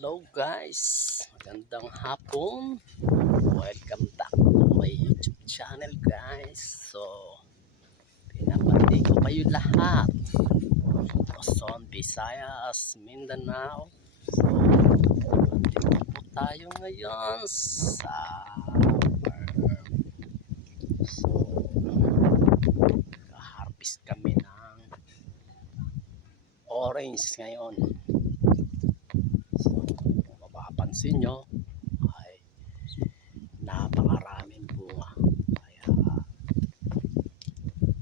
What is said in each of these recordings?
Hello guys, magandang hapon. Welcome back to my YouTube channel guys. So, pinapati ko kayo lahat. Luzon, Visayas, Mindanao. So, dito po tayo ngayon sa. So, harvest kami ng orange ngayon. Mapapansin nyo, ay napakaraming bunga. Kaya,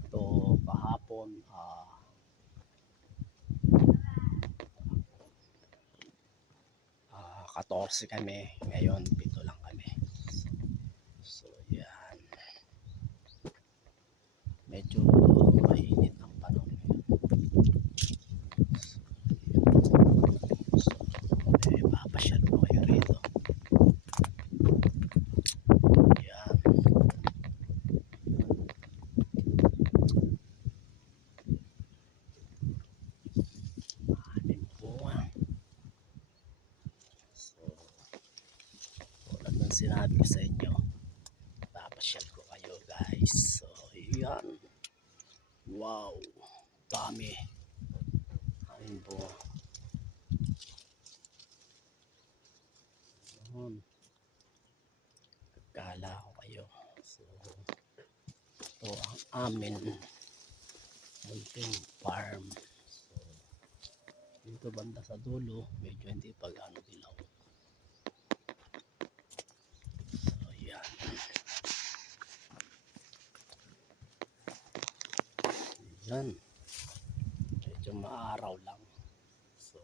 ito kahapon, ah, ah, 14 kami. Ngayon, pito lang kami. So, yan. Medyo mainit ang panahon ngayon. So, eh, papasyal ko kayo rito. Yan. Maraming bunga. So, tulad ng sinabi ko sa inyo, papasyal ko kayo guys. So, yan. Wow. Dami. Maraming bunga. Yun. Gala ko kayo. So, ito ang amin munting farm. So, dito banda sa dulo, medyo hindi pa gaano dilaw. So, yan. Yan. Medyo maaraw lang. So,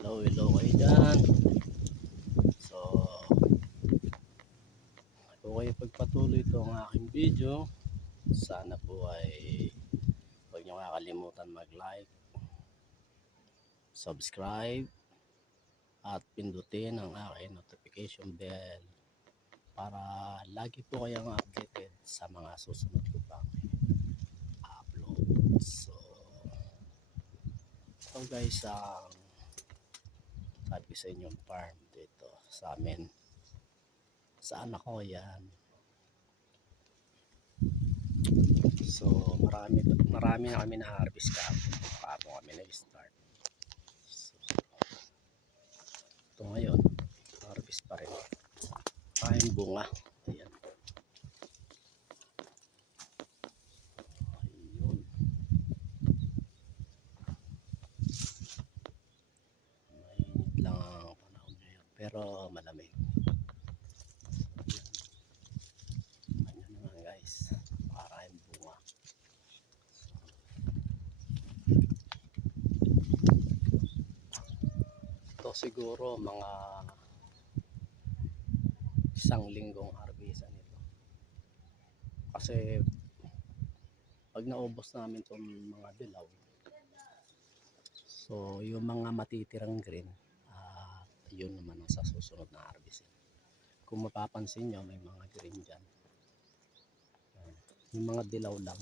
Hello, hello kayo dyan. So, kung kayo pagpatuloy ito ang aking video, sana po ay huwag niyo kakalimutan mag-like, subscribe, at pindutin ang aking notification bell para lagi po kayong updated sa mga susunod ko pang upload. So, ito guys ang sabi ko sa inyong farm dito sa amin. Sa anak ko yan. So marami marami na kami na harvest kahapon kahapon kami nag start so, ito ngayon. Harvest pa rin. Maraming bunga. Ayan. Ayun. Mainit lang ang panahon ngayon pero malamig Ganyan naman guys maraming bunga ito siguro mga isang linggong harvestan nito kasi pag naubos namin itong mga dilaw So, yung mga matitirang green, ah yun naman ang sa susunod na harvest. Kung mapapansin nyo, may mga green dyan. Yan. Yung mga dilaw lang.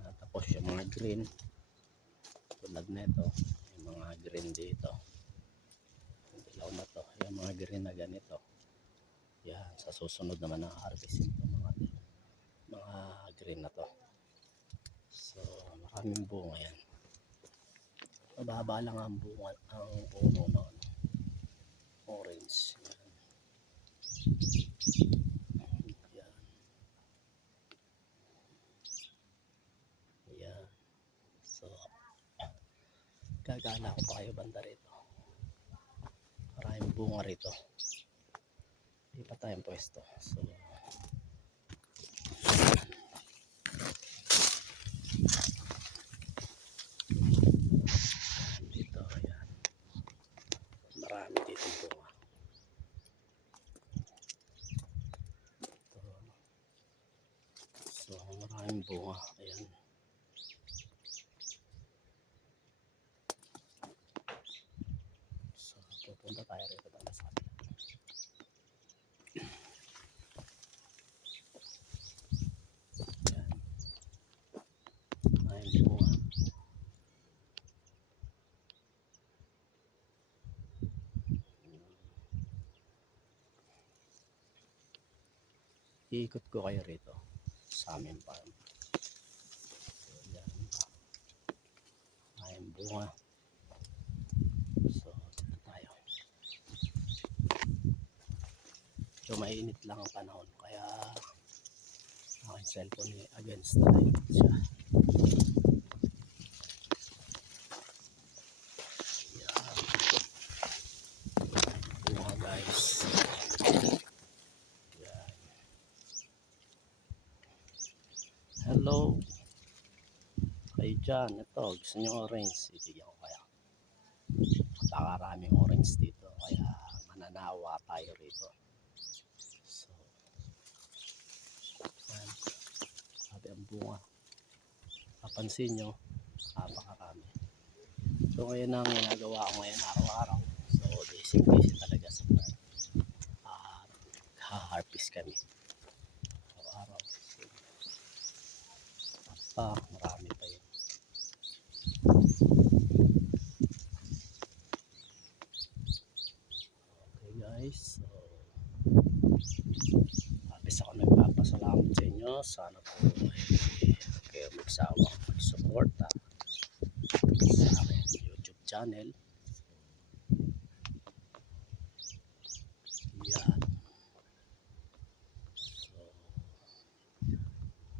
Ah, tapos yung mga green, tulad nito, yung mga green dito. Dilaw na to, yung mga green na ganito. Yan, sa susunod naman na harvest ito, mga, mga green na to. So, maraming bunga yan. Mababa lang ang bunga ang puno no ano, orange. Yan. Gagala ko pa kayo banda rito bunga rito. Hindi pa tayong pwesto. So dito ayan. Marami dito bunga. So maraming bunga. Ayan so pupunta tayo rito banda sa kabila Ayan. Iikot ko kayo rito sa aming farm. So, yan. Ayun bunga. So, dito tayo. So, mainit lang ang panahon. Kaya, aking cellphone against the light siya. Yan. Bunga guys. Yan. Hello. Kayo dyan. Ito, gusto nyo orange. Ibigyan ko kaya. Napakaraming orange dito. Kaya mananawa tayo rito. So, yan. Sabi ang bunga. Papansin nyo, napakarami. So, ngayon ang ginagawa ko ngayon araw-araw. So, busy-busy talaga sa farm. At ha-harvest kami. Araw-araw. So, pa, marami pa yun. Okay guys, so labis ako nagpapasalamat sa inyo. Sana po ay kayo magsawang mag-suporta sa aking YouTube channel. Yan. So,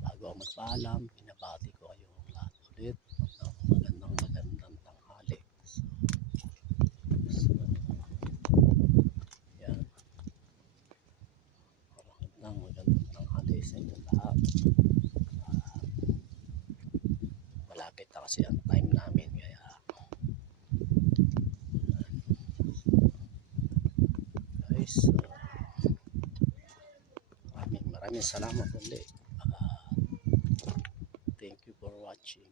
bago ako magpaalam, kasi ang time namin. Kaya, guys, maraming maraming salamat ulit. Uh, thank you for watching.